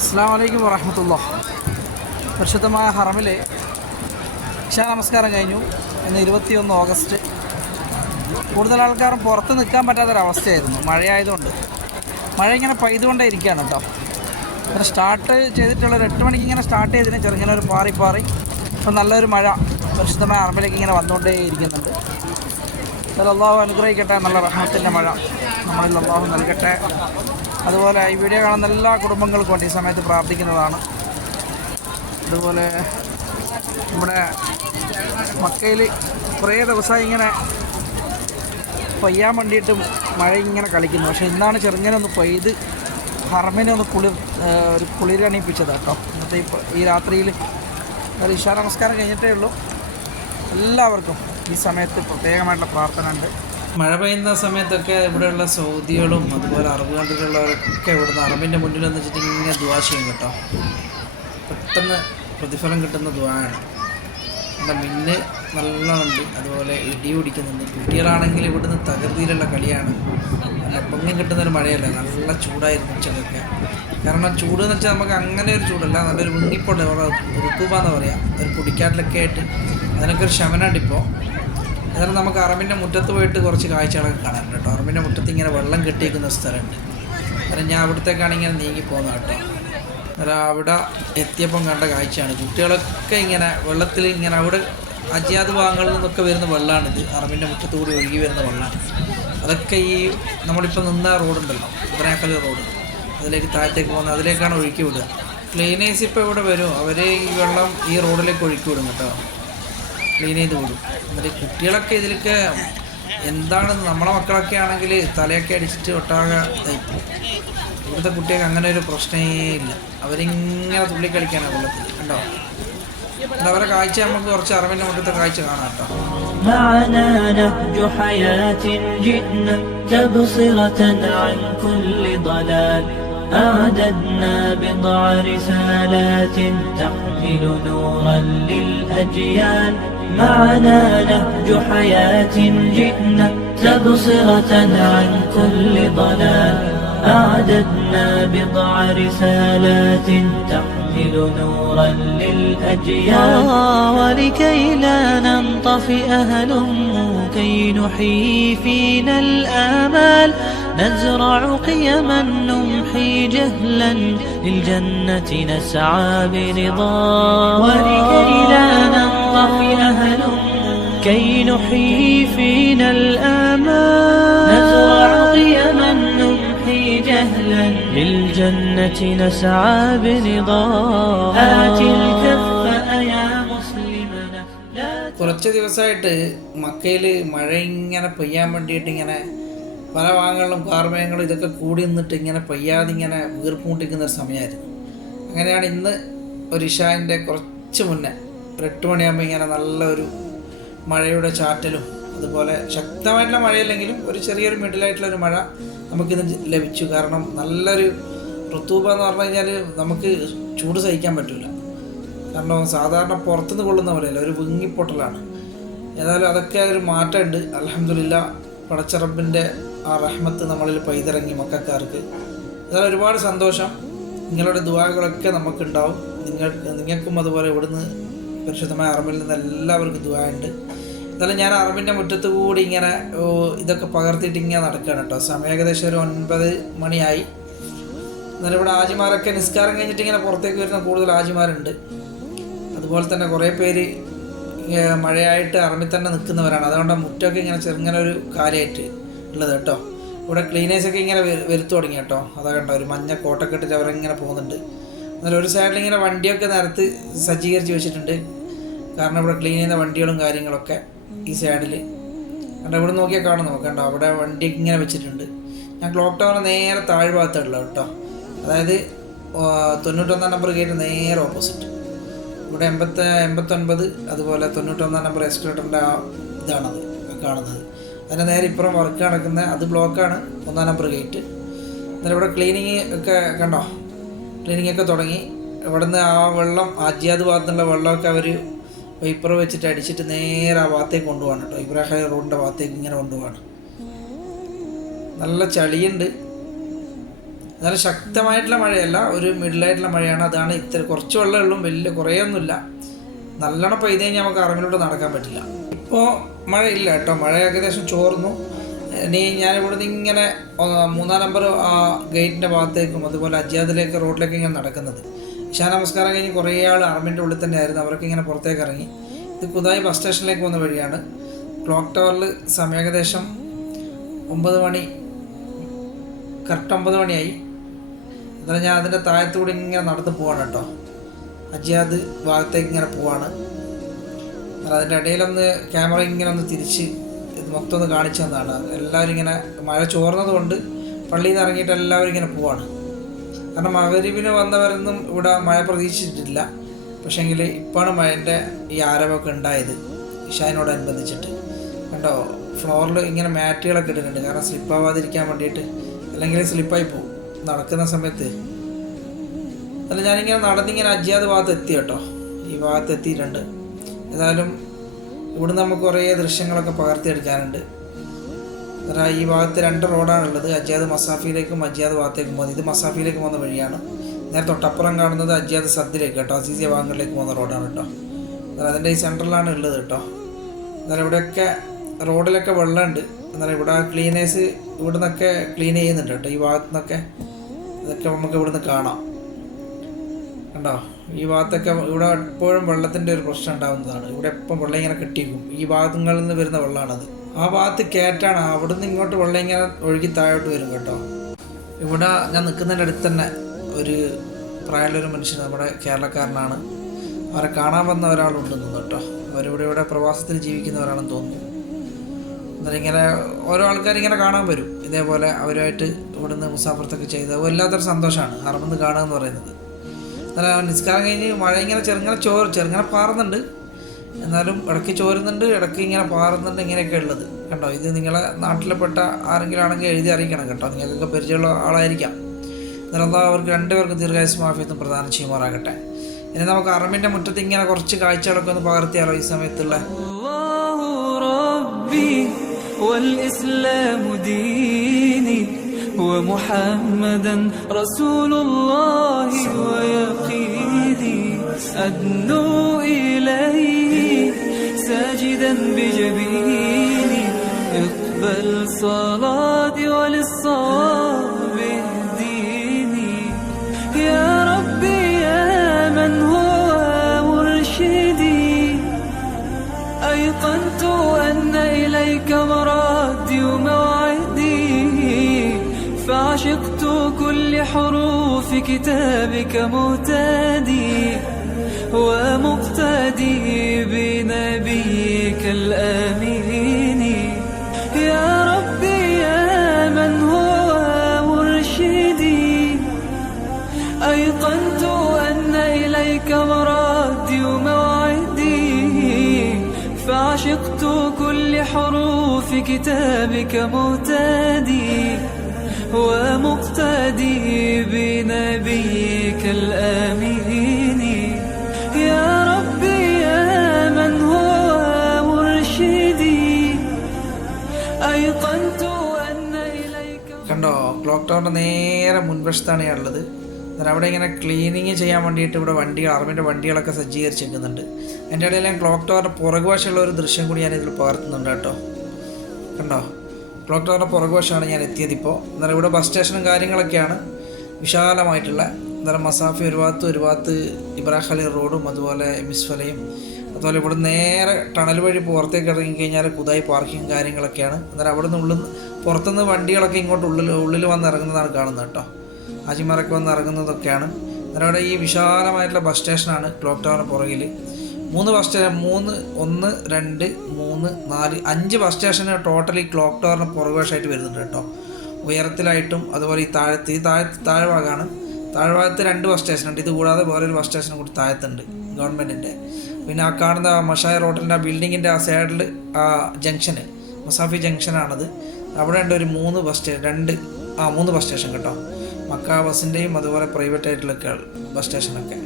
അസ്സലാമു അലൈക്കും വറഹ്മത്തുള്ളാഹി. പരിശുദ്ധമായ ഹറമിലെ ഇശാ നമസ്കാരം കഴിഞ്ഞു. ഇന്ന് 21 ഓഗസ്റ്റ്. കൂടുതൽ ആൾക്കാരും പുറത്ത് നിൽക്കാൻ പറ്റാത്തൊരവസ്ഥയായിരുന്നു, മഴയായതുകൊണ്ട്. മഴ ഇങ്ങനെ പെയ്തുകൊണ്ടേ ഇരിക്കുകയാണ് കേട്ടോ. പിന്നെ സ്റ്റാർട്ട് ചെയ്തിട്ടുള്ളൊരു 8 മണിക്ക് ഇങ്ങനെ സ്റ്റാർട്ട് ചെയ്തതിന് ചെറുങ്ങനെ ഒരു പാറി ഇപ്പം നല്ലൊരു മഴ പരിശുദ്ധമായ ഹറമിലേക്ക് ഇങ്ങനെ വന്നുകൊണ്ടേ ഇരിക്കുന്നുണ്ട്. അള്ളാഹു അനുഗ്രഹിക്കട്ടെ, നല്ല റഹ്മത്തിൻ്റെ മഴ നമ്മളിൽ അള്ളാഹു നൽകട്ടെ. അതുപോലെ ഈ വീഡിയോ കാണുന്ന എല്ലാ കുടുംബങ്ങൾക്കും വേണ്ടി ഈ സമയത്ത് പ്രാർത്ഥിക്കുന്നതാണ്. അതുപോലെ നമ്മുടെ മക്കയിൽ കുറേ ദിവസമായി ഇങ്ങനെ പെയ്യാൻ വേണ്ടിയിട്ട് മഴ ഇങ്ങനെ കളിക്കുന്നു. പക്ഷേ ഇന്നാണ് ചെറുങ്ങനെ ഒന്ന് പെയ്ത് ഹറമിനെ ഒന്ന് ഒരു കുളിരണിയിപ്പിച്ചത് കേട്ടോ. ഇന്നത്തെ ഈ രാത്രിയിൽ ഒരു ഇശാ നമസ്കാരം കഴിഞ്ഞിട്ടേ ഉള്ളൂ. എല്ലാവർക്കും ഈ സമയത്ത് പ്രത്യേകമായിട്ടുള്ള പ്രാർത്ഥന ഉണ്ട്. മഴ പെയ്യുന്ന സമയത്തൊക്കെ ഇവിടെയുള്ള സൗദികളും അതുപോലെ അറബ് കൺട്രികളിലൊക്കെ ഇവിടുന്ന് അറബിൻ്റെ മുന്നിൽ എന്ന് വെച്ചിട്ട് ഇങ്ങനെ ദുആ ചെയ്യും കേട്ടോ. പെട്ടെന്ന് പ്രതിഫലം കിട്ടുന്ന ദുആയാണ്. നമ്മുടെ മിന്ന് നല്ലോണമുണ്ട്, അതുപോലെ ഇടി പിടിക്കുന്നുണ്ട്. കുട്ടികളാണെങ്കിൽ ഇവിടുന്ന് തകൃതിയിലുള്ള കളിയാണ്. നല്ല പൊങ്ങി കിട്ടുന്നൊരു മഴയല്ല, നല്ല ചൂടായിരുന്നു ഉച്ചക്കൊക്കെ. കാരണം ചൂട് എന്ന് വെച്ചാൽ നമുക്ക് അങ്ങനെ ഒരു ചൂടല്ല, നല്ലൊരു മുങ്ങിപ്പോണ്ട് ഋതുബ എന്ന് പറയാം. ഒരു കുടിക്കാട്ടിലൊക്കെ ആയിട്ട് അതിനൊക്കെ ഒരു ശമനമുണ്ട് ഇപ്പോൾ. അതായത് നമുക്ക് അറബിൻ്റെ മുറ്റത്ത് പോയിട്ട് കുറച്ച് കാഴ്ചകളൊക്കെ കാണാറുണ്ട് കേട്ടോ. അറബിൻ്റെ മുറ്റത്ത് ഇങ്ങനെ വെള്ളം കെട്ടിയിരിക്കുന്ന സ്ഥലമുണ്ട്. കാരണം ഞാൻ അവിടത്തേക്കാണ് ഇങ്ങനെ നീങ്ങി പോകുന്നത് കേട്ടോ. അന്നേരം അവിടെ എത്തിയപ്പം കണ്ട കാഴ്ചയാണ്. കുട്ടികളൊക്കെ ഇങ്ങനെ വെള്ളത്തിൽ ഇങ്ങനെ അവിടെ അജിയാദ് ഭാഗങ്ങളിൽ നിന്നൊക്കെ വരുന്ന വെള്ളമാണിത്. അറബിൻ്റെ മുറ്റത്ത് കൂടി ഒഴുകി വരുന്ന വെള്ളമാണ്. അതൊക്കെ ഈ നമ്മളിപ്പോൾ നിന്ന റോഡുണ്ടല്ലോ, ഇബ്രാഹിം റോഡ്, അതിലേക്ക് താഴത്തേക്ക് പോകുന്നത്, അതിലേക്കാണ് ഒഴുക്കി വിടുക. ക്ലീനേഴ്സ് ഇപ്പോൾ ഇവിടെ വരും, അവർ ഈ വെള്ളം ഈ റോഡിലേക്ക് ഒഴുക്കി വിടും കേട്ടോ, ക്ലീൻ ചെയ്ത് വിടും. എന്നിട്ട് കുട്ടികളൊക്കെ ഇതിലേക്ക് എന്താണെന്ന്, നമ്മളെ മക്കളൊക്കെ ആണെങ്കിൽ തലയൊക്കെ അടിച്ചിട്ട് ഒട്ടാകെ ഇതായിപ്പോൾ. ഇവിടുത്തെ കുട്ടികൾക്ക് അങ്ങനെ ഒരു പ്രശ്നമേ ഇല്ല. അവരിങ്ങനെ തുള്ളിക്കളിക്കാനാണ് വെള്ളത്തിൽ കണ്ടോ. അവരെ കാഴ്ച നമുക്ക് കുറച്ച് അറബിൻ്റെ മുറ്റത്തെ കാഴ്ച കാണാം കേട്ടോ. أعددنا بضع رسالات تحمل نورا للأجيال معنا نهج حياة جئنا تبصرة عن كل ضلال أعددنا بضع رسالات تحمل نورا للأجيال ولكي لا ننطفئ هلموا كي نحيي فينا الآمال نزرع قيما نمحي جهلا للجنة نسعى برضا ولكي لا ننطفئ هلموا كي نحيي فينا الآمال نزرع قيما نمحي جهلا للجنة نسعى برضا آت الكف يا مسلمنا. കുറച്ച് ദിവസമായിട്ട് മക്കയിൽ മഴ ഇങ്ങനെ പെയ്യാൻ വേണ്ടിയിട്ട് ഇങ്ങനെ പല ഭാഗങ്ങളിലും കാർമേഘങ്ങളും ഇതൊക്കെ കൂടി നിന്നിട്ട് ഇങ്ങനെ പെയ്യാതെ ഇങ്ങനെ വീർപ്പുമുട്ടിക്കുന്ന ഒരു സമയമായിരുന്നു. അങ്ങനെയാണ് ഇന്ന് ഒരു ഇശാൻ്റെ കുറച്ച് മുന്നേ ഒരു 8 മണിയാകുമ്പോൾ ഇങ്ങനെ നല്ലൊരു മഴയുടെ ചാറ്റലും അതുപോലെ ശക്തമായിട്ടുള്ള മഴയില്ലെങ്കിലും ഒരു ചെറിയൊരു മിഡിലായിട്ടുള്ളൊരു മഴ നമുക്കിന്ന് ലഭിച്ചു. കാരണം നല്ലൊരു ഋതുബ എന്ന് പറഞ്ഞു കഴിഞ്ഞാൽ നമുക്ക് ചൂട് സഹിക്കാൻ പറ്റില്ല. കാരണം സാധാരണ പുറത്തുനിന്ന് കൊള്ളുന്ന പോലെയല്ല, ഒരു വിങ്ങിപ്പൊട്ടലാണ്. ഏതായാലും അതൊക്കെ ഒരു മാറ്റമുണ്ട്. അൽഹംദുലില്ലാ, പടച്ചറബിൻ്റെ ആ റഹ്മത്ത് നമ്മളിൽ പെയ്തിറങ്ങി മക്കക്കാർക്ക്. അതായത് ഒരുപാട് സന്തോഷം. നിങ്ങളുടെ ദുആകളൊക്കെ നമുക്കുണ്ടാവും. നിങ്ങൾക്കും അതുപോലെ ഇവിടുന്ന് പരിശുദ്ധമായ അറബിൽ നിന്ന് എല്ലാവർക്കും ദുആ ഉണ്ട്. എന്നാലും ഞാൻ അറബിൻ്റെ മുറ്റത്ത് കൂടി ഇങ്ങനെ ഇതൊക്കെ പകർത്തിയിട്ട് ഇങ്ങനെ നടക്കുകയാണ് കേട്ടോ. സമയം ഏകദേശം ഒരു 9 മണിയായി. എന്നാലും ഇവിടെ ആജിമാരൊക്കെ നിസ്കാരം കഴിഞ്ഞിട്ട് ഇങ്ങനെ പുറത്തേക്ക് വരുന്ന കൂടുതൽ ആജിമാരുണ്ട്. അതുപോലെ തന്നെ കുറേ പേര് മഴയായിട്ട് അറബിൽ തന്നെ നിൽക്കുന്നവരാണ്. അതുകൊണ്ട് മുറ്റമൊക്കെ ഇങ്ങനെ ചെറുങ്ങനെ ഒരു കാര്യമായിട്ട് ഉള്ളത് കേട്ടോ. ഇവിടെ ക്ലീനേഴ്സൊക്കെ ഇങ്ങനെ വരുത്തു തുടങ്ങി കേട്ടോ. അതാ കണ്ടോ, ഒരു മഞ്ഞ കോട്ടൊക്കെ ഇട്ടിട്ട് അവരിങ്ങനെ പോകുന്നുണ്ട്. എന്നാലും ഒരു സൈഡിൽ ഇങ്ങനെ വണ്ടിയൊക്കെ നിരത്ത് സജ്ജീകരിച്ച് വെച്ചിട്ടുണ്ട്. കാരണം ഇവിടെ ക്ലീൻ ചെയ്യുന്ന വണ്ടികളും കാര്യങ്ങളൊക്കെ ഈ സൈഡിൽ കണ്ടോ. ഇവിടെ നോക്കിയാൽ കാണും നമുക്ക് കണ്ടോ, അവിടെ വണ്ടിയൊക്കെ ഇങ്ങനെ വെച്ചിട്ടുണ്ട്. ഞാൻ ക്ലോക്ക് ടവർ നേരെ താഴ്ഭാഗത്തുള്ളത് കേട്ടോ. അതായത് 91 നമ്പർ ഗേറ്റ് നേരെ ഓപ്പോസിറ്റ്. ഇവിടെ 89 അതുപോലെ 91 നമ്പർ എസ്കലേറ്ററിൻ്റെ ഇതാണത് കാണുന്നത്. അതിൻ്റെ നേരെ ഇപ്പുറം വർക്ക് നടക്കുന്ന അത് ബ്ലോക്കാണ് 1 നമ്പർ ഗേറ്റ്. എന്നാലും ഇവിടെ ക്ലീനിങ് ഒക്കെ കണ്ടോ, ക്ലീനിങ് ഒക്കെ തുടങ്ങി. ഇവിടുന്ന് ആ വെള്ളം അജിയാദ് ഭാഗത്തുള്ള വെള്ളമൊക്കെ അവർ പേപ്പർ വെച്ചിട്ട് അടിച്ചിട്ട് നേരെ ആ ഭാഗത്തേക്ക് കൊണ്ടുപോകാണ് കേട്ടോ. ഇബ്രാഹിം റോഡിൻ്റെ ഭാഗത്തേക്ക് ഇങ്ങനെ കൊണ്ടുപോകാണ്. നല്ല ചളിയുണ്ട്. എന്നാലും ശക്തമായിട്ടുള്ള മഴയല്ല, ഒരു മിഡിലായിട്ടുള്ള മഴയാണ്. അതാണ് ഇത്ര കുറച്ച് വെള്ളമുള്ളൂ, വലിയ കുറേയൊന്നുമില്ല. നല്ലോണം പെയ്ത് കഴിഞ്ഞാൽ നമുക്ക് അറങ്ങിലോട്ട് നടക്കാൻ പറ്റില്ല. ഇപ്പോൾ മഴയില്ല കേട്ടോ, മഴ ഏകദേശം ചോർന്നു. ഇനി ഞാനിവിടുന്ന് ഇങ്ങനെ 3-ാം നമ്പർ ആ ഗേറ്റിൻ്റെ ഭാഗത്തേക്കും അതുപോലെ അജ്യാദിലേക്ക് റോഡിലേക്ക് ഇങ്ങനെ നടക്കുന്നത്. ഇശാ നമസ്കാരം കഴിഞ്ഞ് കുറേ ആൾ അറമിൻ്റെ ഉള്ളിൽ തന്നെ ആയിരുന്നു. അവരൊക്കെ ഇങ്ങനെ പുറത്തേക്ക് ഇറങ്ങി. ഇത് കുദായി ബസ് സ്റ്റേഷനിലേക്ക് പോകുന്ന വഴിയാണ്. ക്ലോക്ക് ടവറിൽ സമയം ഏകദേശം 9 മണി, കറക്റ്റ് 9 മണിയായി. എന്നാലും ഞാൻ അതിൻ്റെ താഴത്തൂടെ ഇങ്ങനെ നടന്ന് പോവാണ് കേട്ടോ. അജ്യാദ് ഭാഗത്തേക്ക് ഇങ്ങനെ പോവാണ്. എന്നാൽ അതിൻ്റെ ഇടയിലൊന്ന് ക്യാമറ ഇങ്ങനെ ഒന്ന് തിരിച്ച് ഇത് മൊത്തം ഒന്ന് കാണിച്ചു തന്നതാണ്. എല്ലാവരും ഇങ്ങനെ മഴ ചോർന്നത് കൊണ്ട് പള്ളിയിൽ നിന്ന് ഇറങ്ങിയിട്ട് എല്ലാവരും ഇങ്ങനെ പോവാണ്. കാരണം മഗ്‌രിബിന് വന്നവരൊന്നും ഇവിടെ മഴ പ്രതീക്ഷിച്ചിട്ടില്ല. പക്ഷേങ്കിൽ ഇപ്പോഴാണ് മഴൻ്റെ ഈ ആരവമൊക്കെ ഉണ്ടായത് ഇശാനോടനുബന്ധിച്ചിട്ട്. കണ്ടോ, ഫ്ലോറിൽ ഇങ്ങനെ മാറ്റുകളൊക്കെ ഇട്ടിട്ടുണ്ട്, കാരണം സ്ലിപ്പാവാതിരിക്കാൻ വേണ്ടിയിട്ട്. അല്ലെങ്കിൽ സ്ലിപ്പായി പോകും നടക്കുന്ന സമയത്ത്. അല്ല, ഞാനിങ്ങനെ നടന്നിങ്ങനെ അജ്യാദ് ഭാഗത്ത് എത്തി കേട്ടോ, ഈ ഭാഗത്ത് എത്തിയിട്ടുണ്ട്. ഏതായാലും ഇവിടുന്ന് നമുക്ക് കുറേ ദൃശ്യങ്ങളൊക്കെ പകർത്തിയെടുക്കാനുണ്ട്. അതായത് ഈ ഭാഗത്ത് 2 റോഡാണുള്ളത്, അജ്യാദ് മസാഫിയിലേക്കും അജ്യാദ് ഭാഗത്തേക്കും പോകുന്നത്. ഇത് മസാഫിയിലേക്ക് പോകുന്ന വഴിയാണ്. നേരെ തൊട്ടപ്പുറം കാണുന്നത് അജ്യാദ് സദ്ദിലേക്ക് കേട്ടോ, അസീസിയ ഭാഗങ്ങളിലേക്ക് പോകുന്ന റോഡാണ് കേട്ടോ. അതിൻ്റെ ഈ സെൻറ്ററിലാണ് ഉള്ളത് കേട്ടോ. എന്നാലും ഇവിടെയൊക്കെ റോഡിലൊക്കെ വെള്ളമുണ്ട്. എന്നാലും ഇവിടെ ക്ലീനേഴ്സ് ഇവിടെ നിന്നൊക്കെ ക്ലീൻ ചെയ്യുന്നുണ്ട് കേട്ടോ. ഈ ഭാഗത്തു നിന്നൊക്കെ ഇതൊക്കെ നമുക്ക് ഇവിടുന്ന് കാണാം. കണ്ടോ, ഈ ഭാഗത്തൊക്കെ ഇവിടെ എപ്പോഴും വെള്ളത്തിൻ്റെ ഒരു പ്രശ്നം ഉണ്ടാകുന്നതാണ്. ഇവിടെ എപ്പം വെള്ളം ഇങ്ങനെ കെട്ടിയിരിക്കും. ഈ ഭാഗങ്ങളിൽ നിന്ന് വരുന്ന വെള്ളമാണത്. ആ ഭാഗത്ത് കയറ്റാണ്, അവിടെ നിന്ന് ഇങ്ങോട്ട് വെള്ളം ഇങ്ങനെ ഒഴുകി താഴോട്ട് വരും കേട്ടോ. ഇവിടെ ഞാൻ നിൽക്കുന്നതിൻ്റെ അടുത്ത് തന്നെ ഒരു പ്രായമുള്ളൊരു മനുഷ്യൻ, നമ്മുടെ കേരളക്കാരനാണ്. അവരെ കാണാൻ വന്ന ഒരാളുണ്ടെന്ന് കേട്ടോ. അവരിവിടെ പ്രവാസത്തിൽ ജീവിക്കുന്നവരാണെന്ന് തോന്നുന്നു. എന്നാലും ഇങ്ങനെ ഓരോ ആൾക്കാരിങ്ങനെ കാണാൻ വരും. ഇതേപോലെ അവരുമായിട്ട് ഇവിടുന്ന് മുസാഫർത്തൊക്കെ ചെയ്ത് വല്ലാത്തൊരു സന്തോഷമാണ് ഹറമിന്ന് കാണുക എന്ന് പറയുന്നത്. എന്നാലും നിസ്കാരം കഴിഞ്ഞ് മഴ ഇങ്ങനെ ചെറുങ്ങനെ പാറുന്നുണ്ട്. എന്നാലും ഇടയ്ക്ക് ചോരുന്നുണ്ട്, ഇടയ്ക്ക് ഇങ്ങനെ പാറുന്നുണ്ട്. ഇങ്ങനെയൊക്കെ ഉള്ളത് കണ്ടോ. ഇത് നിങ്ങളെ നാട്ടിൽപ്പെട്ട ആരെങ്കിലും ആണെങ്കിൽ എഴുതി അറിയിക്കണം കേട്ടോ. നിങ്ങൾക്കൊക്കെ പരിചയമുള്ള ആളായിരിക്കാം. എന്നാലും അവർക്ക് 2 പേർക്ക് ദീർഘായുസ്സും ആഫിയത്തും പ്രദാനം ചെയ്യുമാറാകട്ടെ. ഇനി നമുക്ക് അറമിൻ്റെ മുറ്റത്ത് ഇങ്ങനെ കുറച്ച് കാഴ്ചകളൊക്കെ ഒന്ന് പകർത്തിയാലോ ഈ സമയത്തുള്ള. والإسلام ديني ومحمدا رسول الله ويقيني أدنو إليه ساجدا بجبيني اقبل صلاتي وللصواب اهديني يا ربي يا من هو مرشدي أيقنت أن إليك مرادي وموعدي فعشقت كل حروف كتابك مهتدي ومقتدي بنبيك الآمين يا ربي يا من هو مرشدي أيقنت أن إليك مرادي وموعدي فعشقت كل حروف كتابك مهتدي ومقتدي بنبيك الآمين يا ربي يا من هو مرشدي أيقنت أن إليك. കണ്ടോ, ക്ലോക്ക് ടവറിൻ്റെ നേരെ മുൻവശത്താണ് ഉള്ളത്. എന്നാൽ അവിടെ ഇങ്ങനെ ക്ലീനിങ് ചെയ്യാൻ വേണ്ടിയിട്ട് ഇവിടെ അറമിൻ്റെ വണ്ടികളൊക്കെ സജ്ജീകരിച്ചിരിക്കുന്നുണ്ട്. എൻ്റെ ഇടയിൽ ഞാൻ ക്ലോക്ക് ടവറിൻ്റെ പുറകുവശമുള്ള ഒരു ദൃശ്യം കൂടി ഞാൻ ഇതിൽ പകർത്തുന്നുണ്ട് കേട്ടോ. കണ്ടോ, ക്ലോക്ക് ടവറിൻ്റെ പുറകുവശമാണ് ഞാൻ എത്തിയതിപ്പോൾ. എന്നാൽ ഇവിടെ ബസ് സ്റ്റേഷനും കാര്യങ്ങളൊക്കെയാണ് വിശാലമായിട്ടുള്ള. എന്നാലും മസാഫി ഒരു ഭാഗത്ത് ഇബ്രാഹിം ഖലീൽ റോഡും അതുപോലെ മിസ്ഫലയും അതുപോലെ ഇവിടെ നേരെ ടണൽ വഴി പുറത്തേക്ക് ഇറങ്ങിക്കഴിഞ്ഞാൽ കുദായി പാർക്കിങ് കാര്യങ്ങളൊക്കെയാണ്. എന്നാലും അവിടെ നിന്ന് പുറത്തുനിന്ന് വണ്ടികളൊക്കെ ഇങ്ങോട്ട് ഉള്ളിൽ വന്ന് ഇറങ്ങുന്നതാണ് കാണുന്നത് കേട്ടോ. ഹാജിമാരൊക്കെ വന്ന് ഇറങ്ങുന്നതൊക്കെയാണ്. എന്നാലും അവിടെ ഈ വിശാലമായിട്ടുള്ള ബസ് സ്റ്റേഷനാണ് ക്ലോക്ക് ടവറിന് പുറകിൽ. 3 ബസ് സ്റ്റേഷൻ 1, 2, 3, 4, 5 ബസ് സ്റ്റേഷന് ടോട്ടലി ക്ലോക്ക് ടവറിന് പുറകുവശമായിട്ട് വരുന്നുണ്ട് കേട്ടോ. ഉയരത്തിലായിട്ടും അതുപോലെ ഈ താഴ്ഭാഗമാണ്. താഴ്ഭാഗത്ത് 2 ബസ് സ്റ്റേഷനുണ്ട്. ഇത് കൂടാതെ വേറൊരു ബസ് സ്റ്റേഷനും കൂടി താഴത്തുണ്ട് ഗവൺമെൻറ്റിൻ്റെ. പിന്നെ ആ കാണുന്ന മഷായ റോഡിൻ്റെ ആ ബിൽഡിങ്ങിൻ്റെ ആ സൈഡിൽ ആ ജംഗ്ഷന് മസാഫി ജംഗ്ഷനാണത്. അവിടെ ഉണ്ട് ഒരു 3 ബസ് സ്റ്റേഷൻ കേട്ടോ. മക്ക ബസ്സിൻ്റെയും അതുപോലെ പ്രൈവറ്റ് ആയിട്ടുള്ളൊക്കെ ബസ് സ്റ്റേഷനൊക്കെ.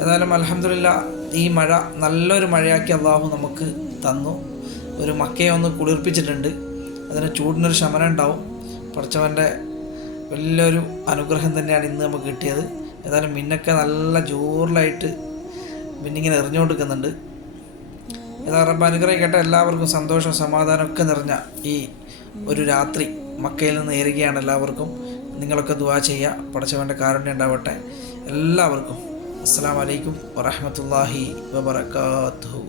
ഏതായാലും അൽഹംദുലില്ലാഹ് ഈ മഴ നല്ലൊരു മഴയാക്കി അള്ളാഹു നമുക്ക് തന്നു. ഒരു മക്കയെ ഒന്ന് കുളിർപ്പിച്ചിട്ടുണ്ട്. അതിന് ചൂടിനൊരു ശമനം ഉണ്ടാവും. പഠിച്ചവൻ്റെ വലിയൊരു അനുഗ്രഹം തന്നെയാണ് ഇന്ന് നമുക്ക് കിട്ടിയത്. ഏതായാലും മിന്നൊക്കെ നല്ല ജോറിലായിട്ട് മിന്നിങ്ങനെ എറിഞ്ഞു കൊടുക്കുന്നുണ്ട്. ഏതാ റബ്ബ് അനുഗ്രഹിക്കട്ടെ. എല്ലാവർക്കും സന്തോഷവും സമാധാനമൊക്കെ നിറഞ്ഞ ഈ ഒരു രാത്രി മക്കയിൽ നിന്ന് ഏറുകയാണ്. എല്ലാവർക്കും നിങ്ങളൊക്കെ ദുആ ചെയ്യുക. പടച്ചവൻ്റെ കാരുണ്യം ഉണ്ടാവട്ടെ എല്ലാവർക്കും. അസ്സലാമു അലൈക്കും വറഹ്മത്തുള്ളാഹി വബറകാതുഹു.